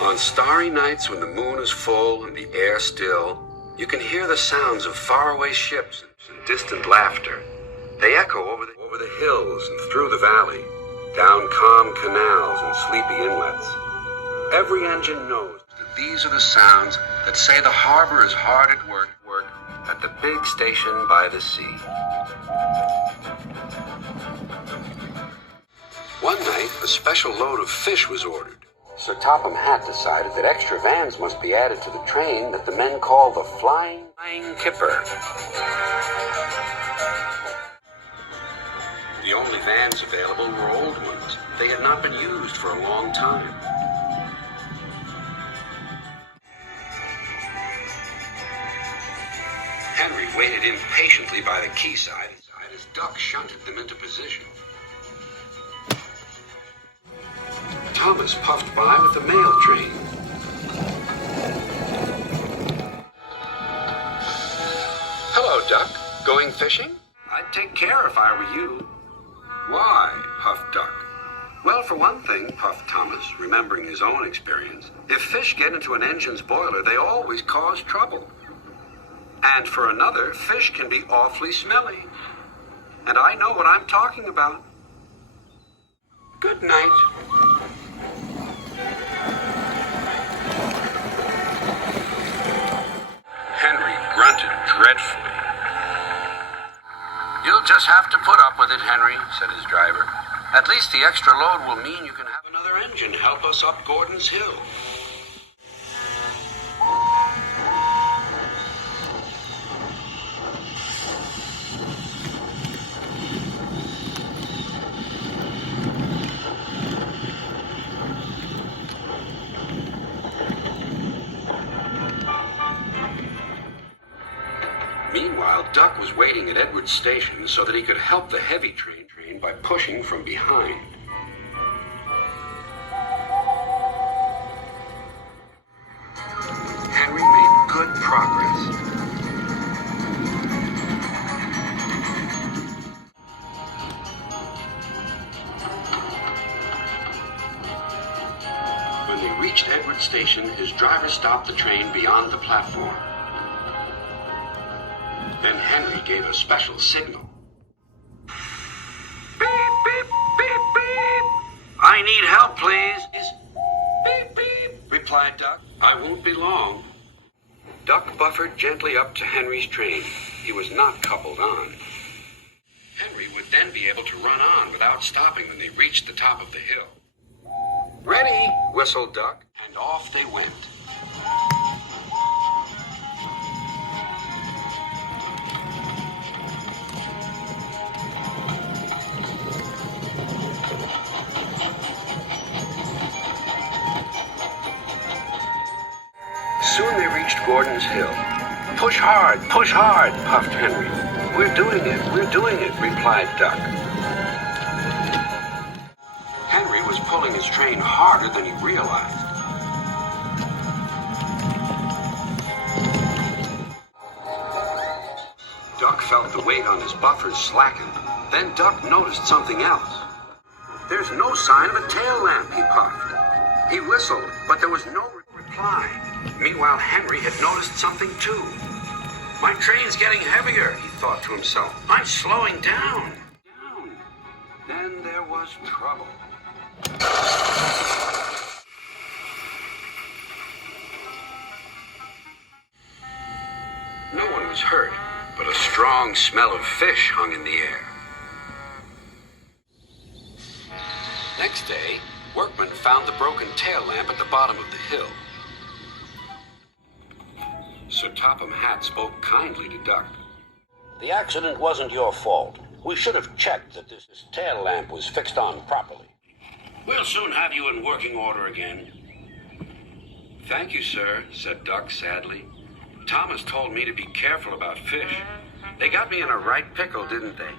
On starry nights when the moon is full and the air still, you can hear the sounds of faraway ships and distant laughter. They echo over the hills and through the valley, down calm canals and sleepy inlets. Every engine knows that these are the sounds that say the harbor is hard at work at the big station by the sea. One night, a special load of fish was ordered. Sir Topham Hatt decided that extra vans must be added to the train that the men call the Flying Kipper. The only vans available were old ones. They had not been used for a long time. Henry waited impatiently by the quayside as Duck shunted them into position. Thomas puffed by with the mail train. Hello, Duck. Going fishing? I'd take care if I were you. Why? Puffed Duck. Well, for one thing, puffed Thomas, remembering his own experience, if fish get into an engine's boiler, they always cause trouble. And for another, fish can be awfully smelly. And I know what I'm talking about. Good night. Henry grunted dreadfully. You'll just have to put up with it, Henry, said his driver. At least the extra load will mean you can have another engine help us up Gordon's Hill. Meanwhile, Duck was waiting at Edwards Station so that he could help the heavy train by pushing from behind. Henry made good progress. When they reached Edwards Station, his driver stopped the train beyond the platform. Then Henry gave a special signal. Beep, beep, beep, beep. I need help, please. Beep, beep, replied Duck. I won't be long. Duck buffered gently up to Henry's train. He was not coupled on. Henry would then be able to run on without stopping when they reached the top of the hill. Ready, whistled Duck, and off they went. Soon they reached Gordon's Hill. Push hard, puffed Henry. We're doing it, replied Duck. Henry was pulling his train harder than he realized. Duck felt the weight on his buffers slacken. Then Duck noticed something else. There's no sign of a tail lamp, he puffed. He whistled, but there was no reply. Meanwhile, Henry had noticed something too. My train's getting heavier, he thought to himself. I'm slowing down. Then there was trouble. No one was hurt, but a strong smell of fish hung in the air. Next day, workmen found the broken tail lamp at the bottom of the hill. Sir Topham Hatt spoke kindly to Duck. The accident wasn't your fault. We should have checked that this tail lamp was fixed on properly. We'll soon have you in working order again. Thank you, sir, said Duck sadly. Thomas told me to be careful about fish. They got me in a right pickle, didn't they?